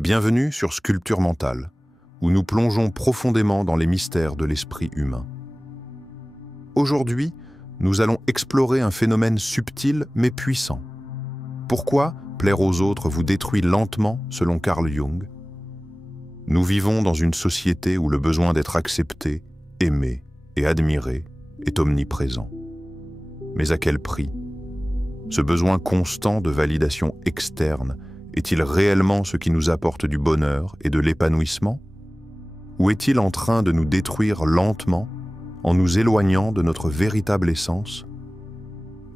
Bienvenue sur Sculpture mentale, où nous plongeons profondément dans les mystères de l'esprit humain. Aujourd'hui, nous allons explorer un phénomène subtil mais puissant. Pourquoi plaire aux autres vous détruit lentement, selon Carl Jung? Nous vivons dans une société où le besoin d'être accepté, aimé et admiré est omniprésent. Mais à quel prix? Ce besoin constant de validation externe est-il réellement ce qui nous apporte du bonheur et de l'épanouissement? Ou est-il en train de nous détruire lentement en nous éloignant de notre véritable essence?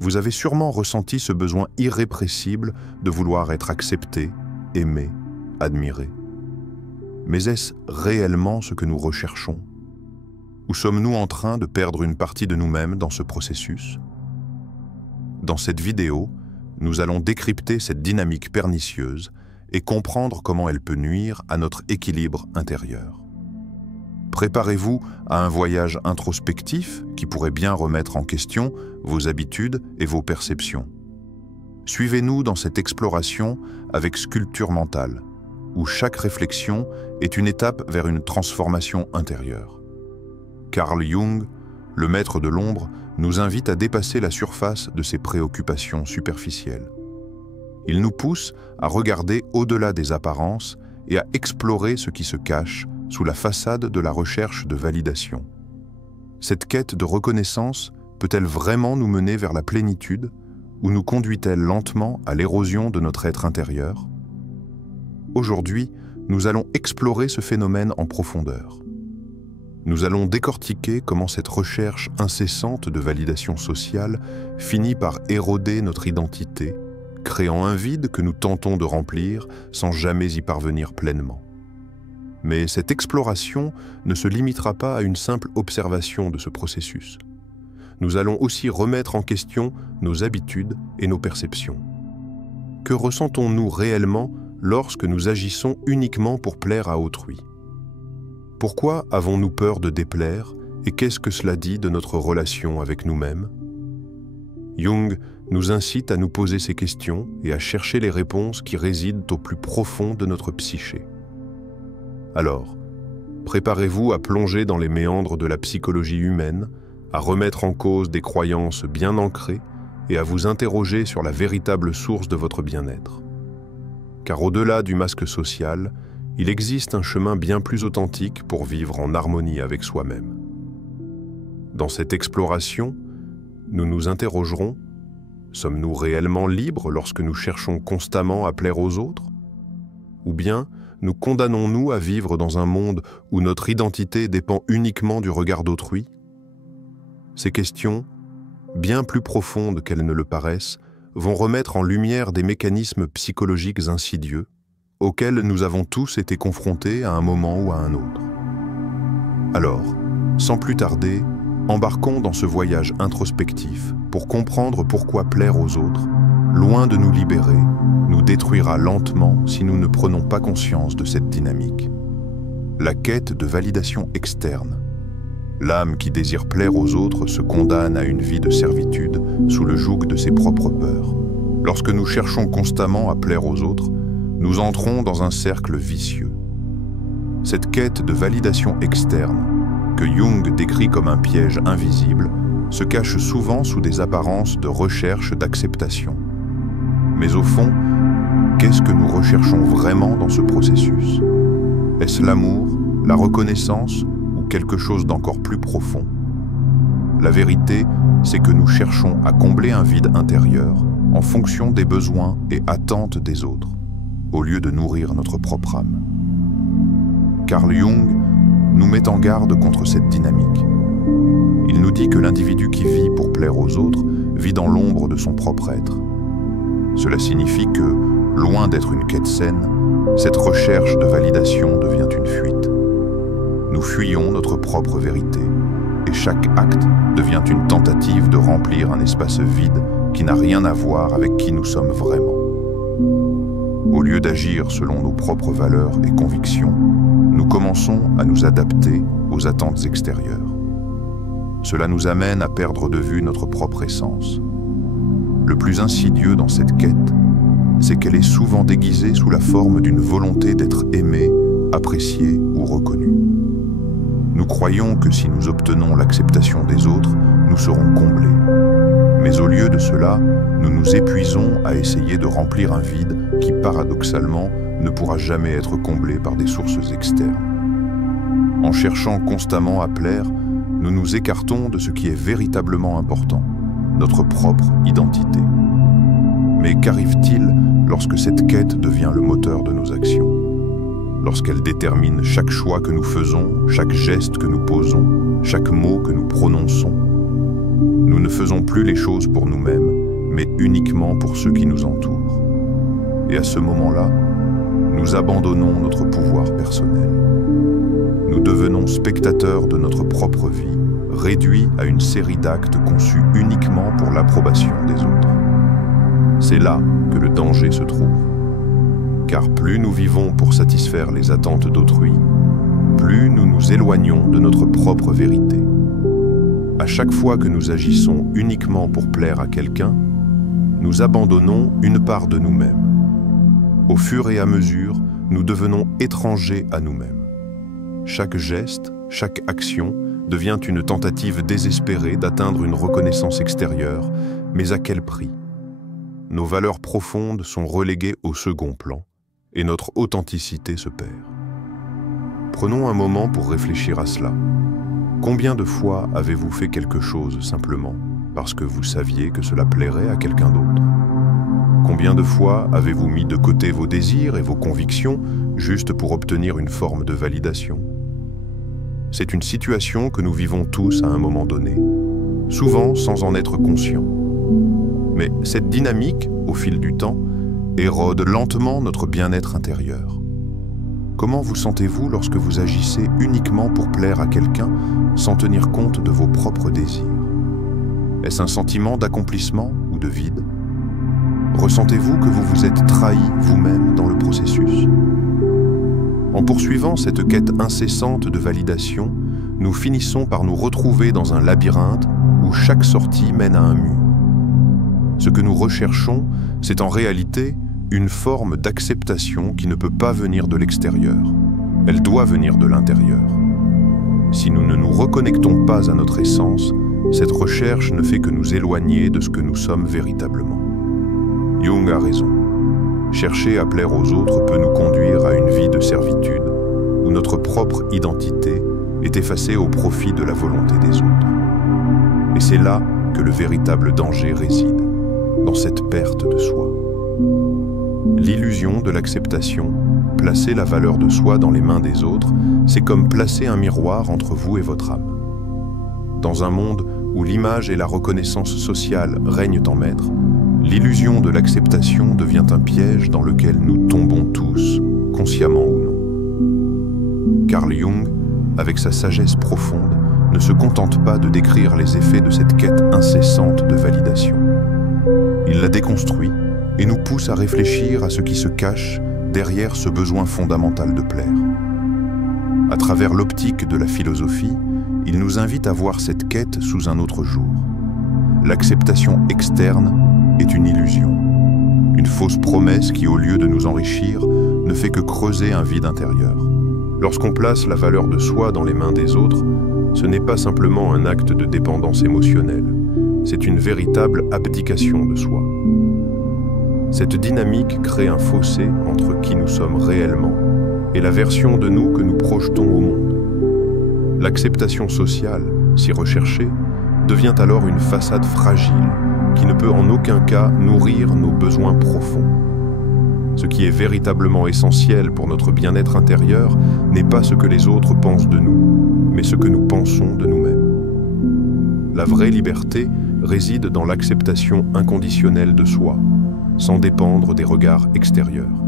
Vous avez sûrement ressenti ce besoin irrépressible de vouloir être accepté, aimé, admiré. Mais est-ce réellement ce que nous recherchons? Ou sommes-nous en train de perdre une partie de nous-mêmes dans ce processus? Dans cette vidéo, nous allons décrypter cette dynamique pernicieuse et comprendre comment elle peut nuire à notre équilibre intérieur. Préparez-vous à un voyage introspectif qui pourrait bien remettre en question vos habitudes et vos perceptions. Suivez-nous dans cette exploration avec Sculpture mentale, où chaque réflexion est une étape vers une transformation intérieure. Carl Jung, le maître de l'ombre, nous invite à dépasser la surface de ces préoccupations superficielles. Il nous pousse à regarder au-delà des apparences et à explorer ce qui se cache sous la façade de la recherche de validation. Cette quête de reconnaissance peut-elle vraiment nous mener vers la plénitude ou nous conduit-elle lentement à l'érosion de notre être intérieur? Aujourd'hui, nous allons explorer ce phénomène en profondeur. Nous allons décortiquer comment cette recherche incessante de validation sociale finit par éroder notre identité, créant un vide que nous tentons de remplir sans jamais y parvenir pleinement. Mais cette exploration ne se limitera pas à une simple observation de ce processus. Nous allons aussi remettre en question nos habitudes et nos perceptions. Que ressentons-nous réellement lorsque nous agissons uniquement pour plaire à autrui? Pourquoi avons-nous peur de déplaire et qu'est-ce que cela dit de notre relation avec nous-mêmes? Jung nous incite à nous poser ces questions et à chercher les réponses qui résident au plus profond de notre psyché. Alors, préparez-vous à plonger dans les méandres de la psychologie humaine, à remettre en cause des croyances bien ancrées et à vous interroger sur la véritable source de votre bien-être. Car au-delà du masque social, il existe un chemin bien plus authentique pour vivre en harmonie avec soi-même. Dans cette exploration, nous nous interrogerons: sommes-nous réellement libres lorsque nous cherchons constamment à plaire aux autres? Ou bien nous condamnons-nous à vivre dans un monde où notre identité dépend uniquement du regard d'autrui? Ces questions, bien plus profondes qu'elles ne le paraissent, vont remettre en lumière des mécanismes psychologiques insidieux auxquels nous avons tous été confrontés à un moment ou à un autre. Alors, sans plus tarder, embarquons dans ce voyage introspectif pour comprendre pourquoi plaire aux autres, loin de nous libérer, nous détruira lentement si nous ne prenons pas conscience de cette dynamique. La quête de validation externe. L'âme qui désire plaire aux autres se condamne à une vie de servitude sous le joug de ses propres peurs. Lorsque nous cherchons constamment à plaire aux autres, nous entrons dans un cercle vicieux. Cette quête de validation externe, que Jung décrit comme un piège invisible, se cache souvent sous des apparences de recherche d'acceptation. Mais au fond, qu'est-ce que nous recherchons vraiment dans ce processus? Est-ce l'amour, la reconnaissance ou quelque chose d'encore plus profond? La vérité, c'est que nous cherchons à combler un vide intérieur en fonction des besoins et attentes des autres, au lieu de nourrir notre propre âme. Carl Jung nous met en garde contre cette dynamique. Il nous dit que l'individu qui vit pour plaire aux autres vit dans l'ombre de son propre être. Cela signifie que, loin d'être une quête saine, cette recherche de validation devient une fuite. Nous fuyons notre propre vérité, et chaque acte devient une tentative de remplir un espace vide qui n'a rien à voir avec qui nous sommes vraiment. Au lieu d'agir selon nos propres valeurs et convictions, nous commençons à nous adapter aux attentes extérieures. Cela nous amène à perdre de vue notre propre essence. Le plus insidieux dans cette quête, c'est qu'elle est souvent déguisée sous la forme d'une volonté d'être aimé, apprécié ou reconnu. Nous croyons que si nous obtenons l'acceptation des autres, nous serons comblés. Mais au lieu de cela, nous nous épuisons à essayer de remplir un vide qui, paradoxalement, ne pourra jamais être comblé par des sources externes. En cherchant constamment à plaire, nous nous écartons de ce qui est véritablement important, notre propre identité. Mais qu'arrive-t-il lorsque cette quête devient le moteur de nos actions? Lorsqu'elle détermine chaque choix que nous faisons, chaque geste que nous posons, chaque mot que nous prononçons? Nous ne faisons plus les choses pour nous-mêmes, mais uniquement pour ceux qui nous entourent. Et à ce moment-là, nous abandonnons notre pouvoir personnel. Nous devenons spectateurs de notre propre vie, réduits à une série d'actes conçus uniquement pour l'approbation des autres. C'est là que le danger se trouve. Car plus nous vivons pour satisfaire les attentes d'autrui, plus nous nous éloignons de notre propre vérité. À chaque fois que nous agissons uniquement pour plaire à quelqu'un, nous abandonnons une part de nous-mêmes. Au fur et à mesure, nous devenons étrangers à nous-mêmes. Chaque geste, chaque action devient une tentative désespérée d'atteindre une reconnaissance extérieure, mais à quel prix? Nos valeurs profondes sont reléguées au second plan et notre authenticité se perd. Prenons un moment pour réfléchir à cela. Combien de fois avez-vous fait quelque chose simplement parce que vous saviez que cela plairait à quelqu'un d'autre? Combien de fois avez-vous mis de côté vos désirs et vos convictions juste pour obtenir une forme de validation? C'est une situation que nous vivons tous à un moment donné, souvent sans en être conscients. Mais cette dynamique, au fil du temps, érode lentement notre bien-être intérieur. Comment vous sentez-vous lorsque vous agissez uniquement pour plaire à quelqu'un sans tenir compte de vos propres désirs? Est-ce un sentiment d'accomplissement ou de vide? Ressentez-vous que vous vous êtes trahi vous-même dans le processus? En poursuivant cette quête incessante de validation, nous finissons par nous retrouver dans un labyrinthe où chaque sortie mène à un mur. Ce que nous recherchons, c'est en réalité une forme d'acceptation qui ne peut pas venir de l'extérieur. Elle doit venir de l'intérieur. Si nous ne nous reconnectons pas à notre essence, cette recherche ne fait que nous éloigner de ce que nous sommes véritablement. Jung a raison. Chercher à plaire aux autres peut nous conduire à une vie de servitude, où notre propre identité est effacée au profit de la volonté des autres. Et c'est là que le véritable danger réside, dans cette perte de soi. L'illusion de l'acceptation, placer la valeur de soi dans les mains des autres, c'est comme placer un miroir entre vous et votre âme. Dans un monde où l'image et la reconnaissance sociale règnent en maître, l'illusion de l'acceptation devient un piège dans lequel nous tombons tous, consciemment ou non. Carl Jung, avec sa sagesse profonde, ne se contente pas de décrire les effets de cette quête incessante de validation. Il la déconstruit et nous pousse à réfléchir à ce qui se cache derrière ce besoin fondamental de plaire. À travers l'optique de la philosophie, il nous invite à voir cette quête sous un autre jour. L'acceptation externe est une illusion, une fausse promesse qui, au lieu de nous enrichir, ne fait que creuser un vide intérieur. Lorsqu'on place la valeur de soi dans les mains des autres, ce n'est pas simplement un acte de dépendance émotionnelle, c'est une véritable abdication de soi. Cette dynamique crée un fossé entre qui nous sommes réellement et la version de nous que nous projetons au monde. L'acceptation sociale, si recherchée, devient alors une façade fragile qui ne peut en aucun cas nourrir nos besoins profonds. Ce qui est véritablement essentiel pour notre bien-être intérieur n'est pas ce que les autres pensent de nous, mais ce que nous pensons de nous-mêmes. La vraie liberté réside dans l'acceptation inconditionnelle de soi, sans dépendre des regards extérieurs.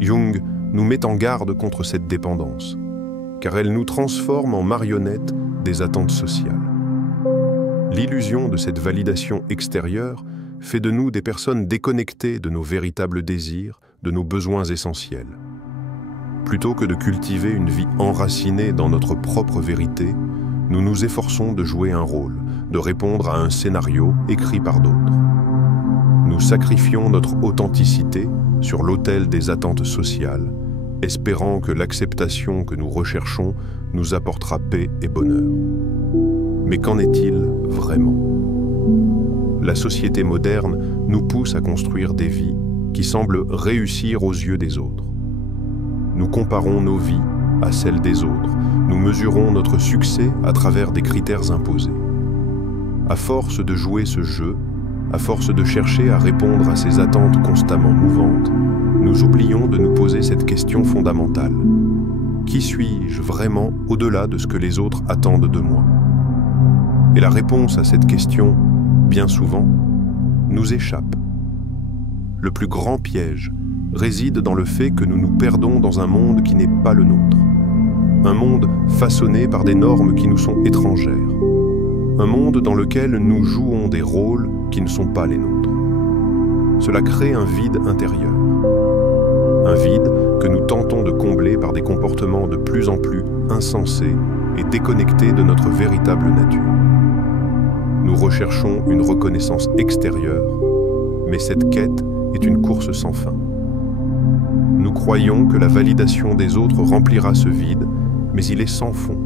Jung nous met en garde contre cette dépendance, car elle nous transforme en marionnettes des attentes sociales. L'illusion de cette validation extérieure fait de nous des personnes déconnectées de nos véritables désirs, de nos besoins essentiels. Plutôt que de cultiver une vie enracinée dans notre propre vérité, nous nous efforçons de jouer un rôle, de répondre à un scénario écrit par d'autres. nous sacrifions notre authenticité sur l'autel des attentes sociales, espérant que l'acceptation que nous recherchons nous apportera paix et bonheur. Mais qu'en est-il vraiment? La société moderne nous pousse à construire des vies qui semblent réussir aux yeux des autres. Nous comparons nos vies à celles des autres, nous mesurons notre succès à travers des critères imposés. À force de jouer ce jeu, à force de chercher à répondre à ces attentes constamment mouvantes, nous oublions de nous poser cette question fondamentale. Qui suis-je vraiment au-delà de ce que les autres attendent de moi? Et la réponse à cette question, bien souvent, nous échappe. Le plus grand piège réside dans le fait que nous nous perdons dans un monde qui n'est pas le nôtre. Un monde façonné par des normes qui nous sont étrangères. Un monde dans lequel nous jouons des rôles qui ne sont pas les nôtres. Cela crée un vide intérieur. Un vide que nous tentons de combler par des comportements de plus en plus insensés et déconnectés de notre véritable nature. Nous recherchons une reconnaissance extérieure, mais cette quête est une course sans fin. Nous croyons que la validation des autres remplira ce vide, mais il est sans fond.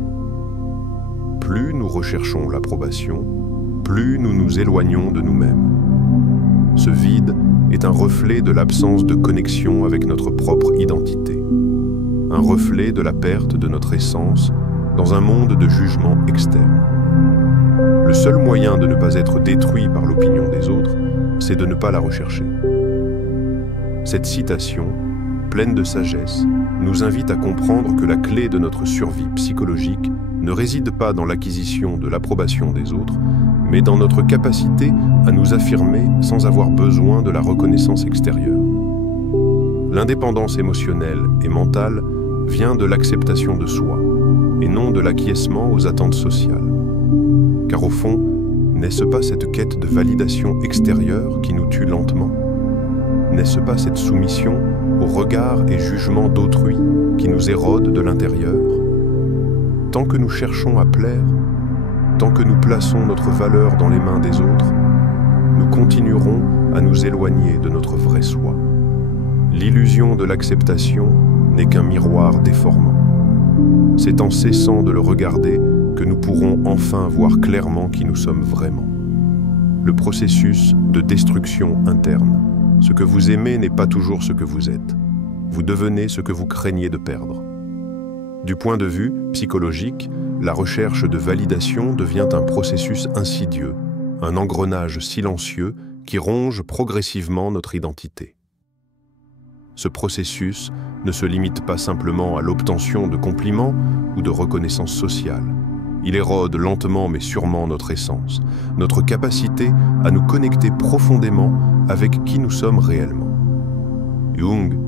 Plus nous recherchons l'approbation, plus nous nous éloignons de nous-mêmes. Ce vide est un reflet de l'absence de connexion avec notre propre identité, un reflet de la perte de notre essence dans un monde de jugement externe. Le seul moyen de ne pas être détruit par l'opinion des autres, c'est de ne pas la rechercher. Cette citation, pleine de sagesse, nous invite à comprendre que la clé de notre survie psychologique ne réside pas dans l'acquisition de l'approbation des autres, mais dans notre capacité à nous affirmer sans avoir besoin de la reconnaissance extérieure. L'indépendance émotionnelle et mentale vient de l'acceptation de soi, et non de l'acquiescement aux attentes sociales. Car au fond, n'est-ce pas cette quête de validation extérieure qui nous tue lentement? N'est-ce pas cette soumission au regard et jugement d'autrui qui nous érode de l'intérieur? Tant que nous cherchons à plaire, tant que nous plaçons notre valeur dans les mains des autres, nous continuerons à nous éloigner de notre vrai soi. L'illusion de l'acceptation n'est qu'un miroir déformant. C'est en cessant de le regarder que nous pourrons enfin voir clairement qui nous sommes vraiment. Le processus de destruction interne. Ce que vous aimez n'est pas toujours ce que vous êtes. Vous devenez ce que vous craignez de perdre. Du point de vue psychologique, la recherche de validation devient un processus insidieux, un engrenage silencieux qui ronge progressivement notre identité. Ce processus ne se limite pas simplement à l'obtention de compliments ou de reconnaissance sociale. Il érode lentement mais sûrement notre essence, notre capacité à nous connecter profondément avec qui nous sommes réellement. Jung,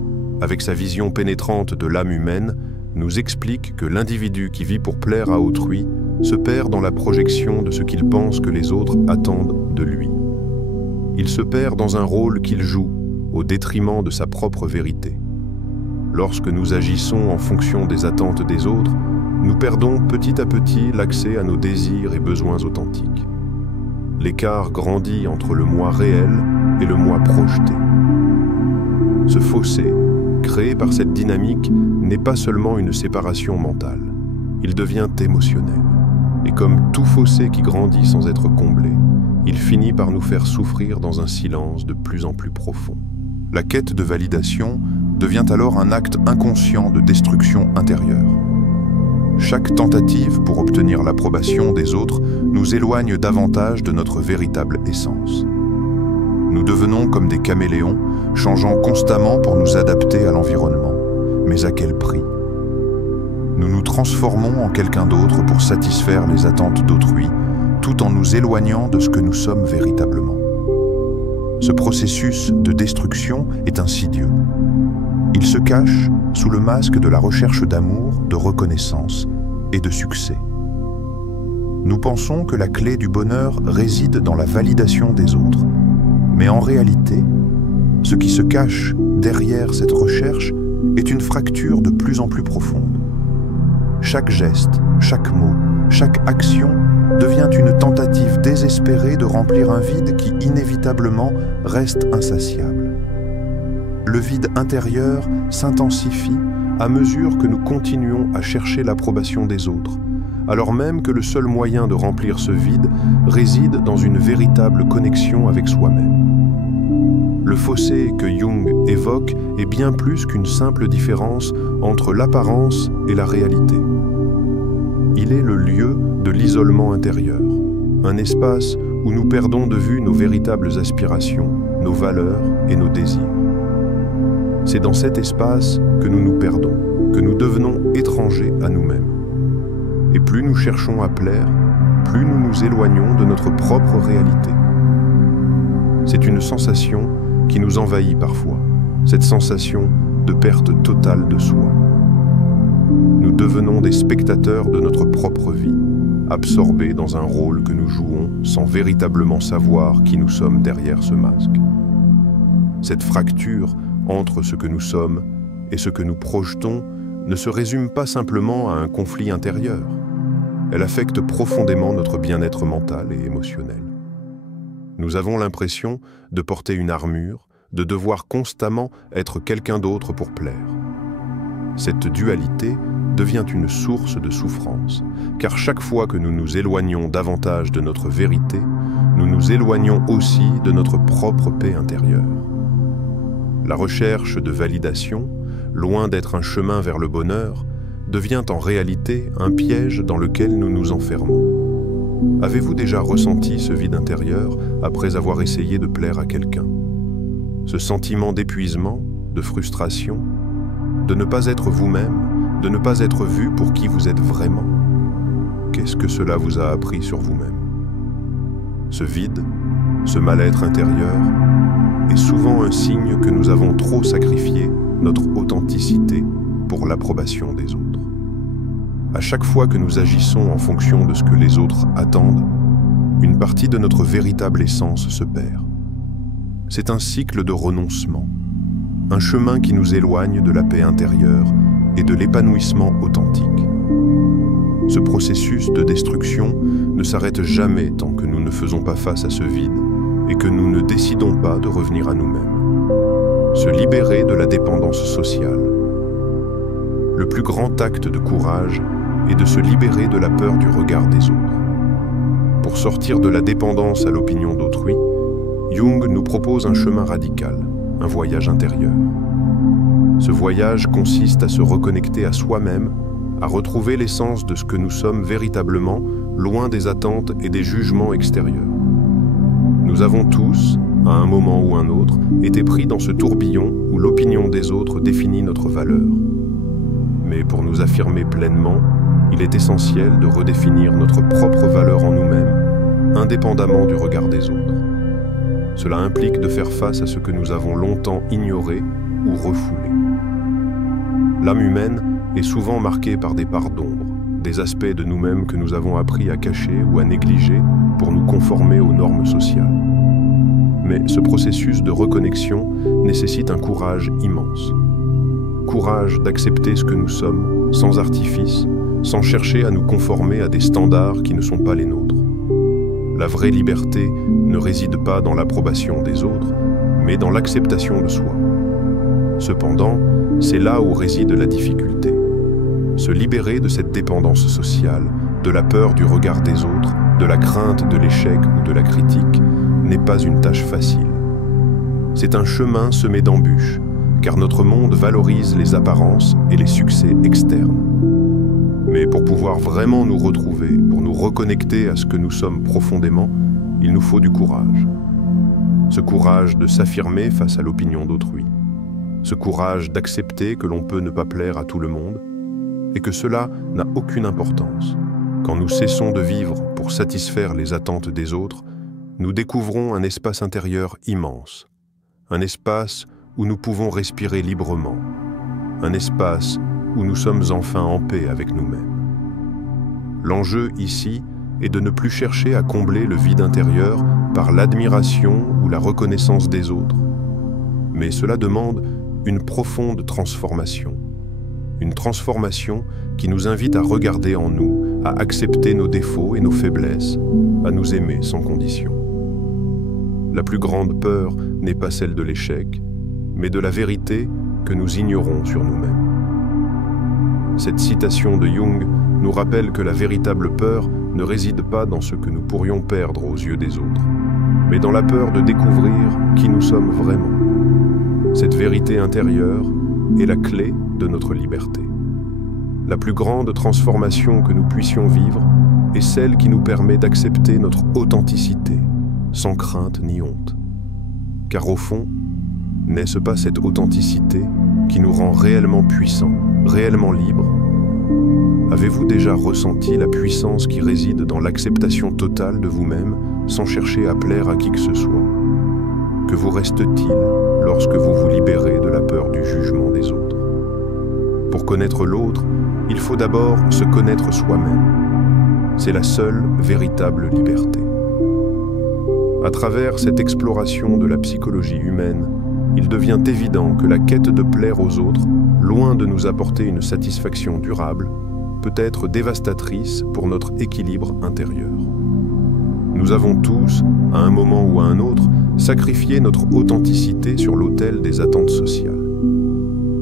avec sa vision pénétrante de l'âme humaine, nous explique que l'individu qui vit pour plaire à autrui se perd dans la projection de ce qu'il pense que les autres attendent de lui. Il se perd dans un rôle qu'il joue, au détriment de sa propre vérité. Lorsque nous agissons en fonction des attentes des autres, nous perdons petit à petit l'accès à nos désirs et besoins authentiques. L'écart grandit entre le moi réel et le moi projeté. Ce fossé, créé par cette dynamique, n'est pas seulement une séparation mentale. Il devient émotionnel. Et comme tout fossé qui grandit sans être comblé, il finit par nous faire souffrir dans un silence de plus en plus profond. La quête de validation devient alors un acte inconscient de destruction intérieure. Chaque tentative pour obtenir l'approbation des autres nous éloigne davantage de notre véritable essence. Nous devenons comme des caméléons, changeant constamment pour nous adapter à l'environnement. Mais à quel prix? Nous nous transformons en quelqu'un d'autre pour satisfaire les attentes d'autrui, tout en nous éloignant de ce que nous sommes véritablement. Ce processus de destruction est insidieux. Il se cache sous le masque de la recherche d'amour, de reconnaissance et de succès. Nous pensons que la clé du bonheur réside dans la validation des autres. Mais en réalité, ce qui se cache derrière cette recherche est une fracture de plus en plus profonde. Chaque geste, chaque mot, chaque action devient une tentative désespérée de remplir un vide qui inévitablement reste insatiable. Le vide intérieur s'intensifie à mesure que nous continuons à chercher l'approbation des autres, alors même que le seul moyen de remplir ce vide réside dans une véritable connexion avec soi-même. Le fossé que Jung évoque est bien plus qu'une simple différence entre l'apparence et la réalité. Il est le lieu de l'isolement intérieur, un espace où nous perdons de vue nos véritables aspirations, nos valeurs et nos désirs. C'est dans cet espace que nous nous perdons, que nous devenons étrangers à nous-mêmes. Et plus nous cherchons à plaire, plus nous nous éloignons de notre propre réalité. C'est une sensation qui nous envahit parfois, cette sensation de perte totale de soi. Nous devenons des spectateurs de notre propre vie, absorbés dans un rôle que nous jouons sans véritablement savoir qui nous sommes derrière ce masque. Cette fracture entre ce que nous sommes et ce que nous projetons ne se résume pas simplement à un conflit intérieur. Elle affecte profondément notre bien-être mental et émotionnel. Nous avons l'impression de porter une armure, de devoir constamment être quelqu'un d'autre pour plaire. Cette dualité devient une source de souffrance, car chaque fois que nous nous éloignons davantage de notre vérité, nous nous éloignons aussi de notre propre paix intérieure. La recherche de validation, loin d'être un chemin vers le bonheur, devient en réalité un piège dans lequel nous nous enfermons. Avez-vous déjà ressenti ce vide intérieur après avoir essayé de plaire à quelqu'un? Ce sentiment d'épuisement, de frustration, de ne pas être vous-même, de ne pas être vu pour qui vous êtes vraiment. Qu'est-ce que cela vous a appris sur vous-même? Ce vide, ce mal-être intérieur, est souvent un signe que nous avons trop sacrifié notre authenticité pour l'approbation des autres. À chaque fois que nous agissons en fonction de ce que les autres attendent, une partie de notre véritable essence se perd. C'est un cycle de renoncement, un chemin qui nous éloigne de la paix intérieure et de l'épanouissement authentique. Ce processus de destruction ne s'arrête jamais tant que nous ne faisons pas face à ce vide et que nous ne décidons pas de revenir à nous-mêmes. Se libérer de la dépendance sociale. Le plus grand acte de courage est de se libérer de la peur du regard des autres. Pour sortir de la dépendance à l'opinion d'autrui, Jung nous propose un chemin radical, un voyage intérieur. Ce voyage consiste à se reconnecter à soi-même, à retrouver l'essence de ce que nous sommes véritablement, loin des attentes et des jugements extérieurs. Nous avons tous, à un moment ou un autre, été pris dans ce tourbillon où l'opinion des autres définit notre valeur. Mais pour nous affirmer pleinement, il est essentiel de redéfinir notre propre valeur en nous-mêmes, indépendamment du regard des autres. Cela implique de faire face à ce que nous avons longtemps ignoré ou refoulé. L'âme humaine est souvent marquée par des parts d'ombre, des aspects de nous-mêmes que nous avons appris à cacher ou à négliger pour nous conformer aux normes sociales. Mais ce processus de reconnexion nécessite un courage immense. Courage d'accepter ce que nous sommes, sans artifice, sans chercher à nous conformer à des standards qui ne sont pas les nôtres. La vraie liberté ne réside pas dans l'approbation des autres, mais dans l'acceptation de soi. Cependant, c'est là où réside la difficulté. Se libérer de cette dépendance sociale, de la peur du regard des autres, de la crainte de l'échec ou de la critique, n'est pas une tâche facile. C'est un chemin semé d'embûches, car notre monde valorise les apparences et les succès externes. Mais pour pouvoir vraiment nous retrouver, pour nous reconnecter à ce que nous sommes profondément, il nous faut du courage. Ce courage de s'affirmer face à l'opinion d'autrui. Ce courage d'accepter que l'on peut ne pas plaire à tout le monde et que cela n'a aucune importance. Quand nous cessons de vivre pour satisfaire les attentes des autres, nous découvrons un espace intérieur immense, un espace où nous pouvons respirer librement, un espace où nous sommes enfin en paix avec nous-mêmes. L'enjeu ici est de ne plus chercher à combler le vide intérieur par l'admiration ou la reconnaissance des autres, mais cela demande une profonde transformation. Une transformation qui nous invite à regarder en nous à accepter nos défauts et nos faiblesses, à nous aimer sans condition. La plus grande peur n'est pas celle de l'échec, mais de la vérité que nous ignorons sur nous-mêmes. Cette citation de Jung nous rappelle que la véritable peur ne réside pas dans ce que nous pourrions perdre aux yeux des autres, mais dans la peur de découvrir qui nous sommes vraiment. Cette vérité intérieure est la clé de notre liberté. La plus grande transformation que nous puissions vivre est celle qui nous permet d'accepter notre authenticité, sans crainte ni honte. Car au fond, n'est-ce pas cette authenticité qui nous rend réellement puissants, réellement libres? Avez-vous déjà ressenti la puissance qui réside dans l'acceptation totale de vous-même sans chercher à plaire à qui que ce soit? Que vous reste-t-il lorsque vous vous libérez de la peur du jugement des autres? Pour connaître l'autre, il faut d'abord se connaître soi-même. C'est la seule véritable liberté. À travers cette exploration de la psychologie humaine, il devient évident que la quête de plaire aux autres, loin de nous apporter une satisfaction durable, peut être dévastatrice pour notre équilibre intérieur. Nous avons tous, à un moment ou à un autre, sacrifié notre authenticité sur l'autel des attentes sociales.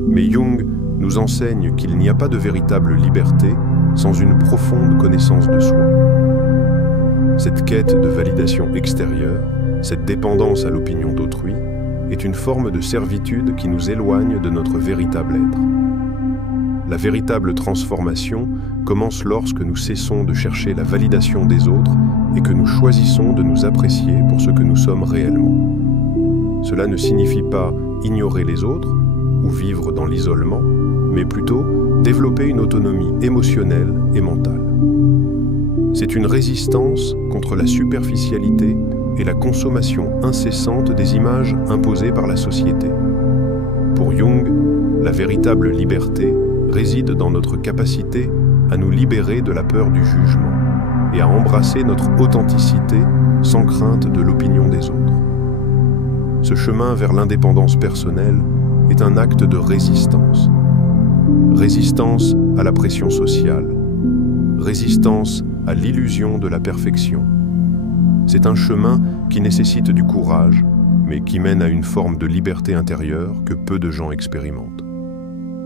Mais Jung nous enseigne qu'il n'y a pas de véritable liberté sans une profonde connaissance de soi. Cette quête de validation extérieure, cette dépendance à l'opinion d'autrui, est une forme de servitude qui nous éloigne de notre véritable être. La véritable transformation commence lorsque nous cessons de chercher la validation des autres et que nous choisissons de nous apprécier pour ce que nous sommes réellement. Cela ne signifie pas ignorer les autres ou vivre dans l'isolement, mais plutôt développer une autonomie émotionnelle et mentale. C'est une résistance contre la superficialité et la consommation incessante des images imposées par la société. Pour Jung, la véritable liberté réside dans notre capacité à nous libérer de la peur du jugement et à embrasser notre authenticité sans crainte de l'opinion des autres. Ce chemin vers l'indépendance personnelle est un acte de résistance. Résistance à la pression sociale, résistance à l'illusion de la perfection. C'est un chemin qui nécessite du courage, mais qui mène à une forme de liberté intérieure que peu de gens expérimentent.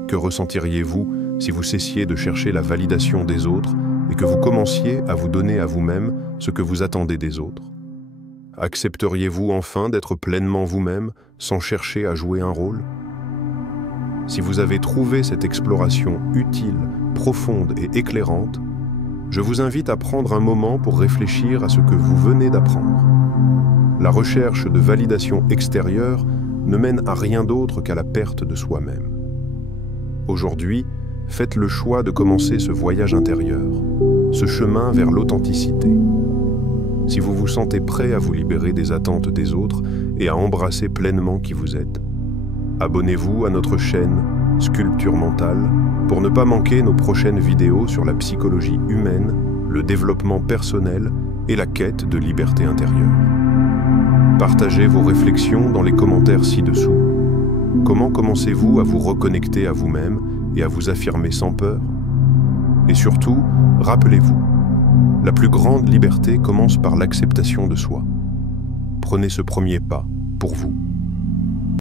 Que ressentiriez-vous si vous cessiez de chercher la validation des autres et que vous commenciez à vous donner à vous-même ce que vous attendez des autres? Accepteriez-vous enfin d'être pleinement vous-même sans chercher à jouer un rôle? Si vous avez trouvé cette exploration utile, profonde et éclairante, je vous invite à prendre un moment pour réfléchir à ce que vous venez d'apprendre. La recherche de validation extérieure ne mène à rien d'autre qu'à la perte de soi-même. Aujourd'hui, faites le choix de commencer ce voyage intérieur, ce chemin vers l'authenticité. Si vous vous sentez prêt à vous libérer des attentes des autres et à embrasser pleinement qui vous êtes, abonnez-vous à notre chaîne Sculpture Mentale pour ne pas manquer nos prochaines vidéos sur la psychologie humaine, le développement personnel et la quête de liberté intérieure. Partagez vos réflexions dans les commentaires ci-dessous. Comment commencez-vous à vous reconnecter à vous-même et à vous affirmer sans peur? Et surtout, rappelez-vous, la plus grande liberté commence par l'acceptation de soi. Prenez ce premier pas pour vous.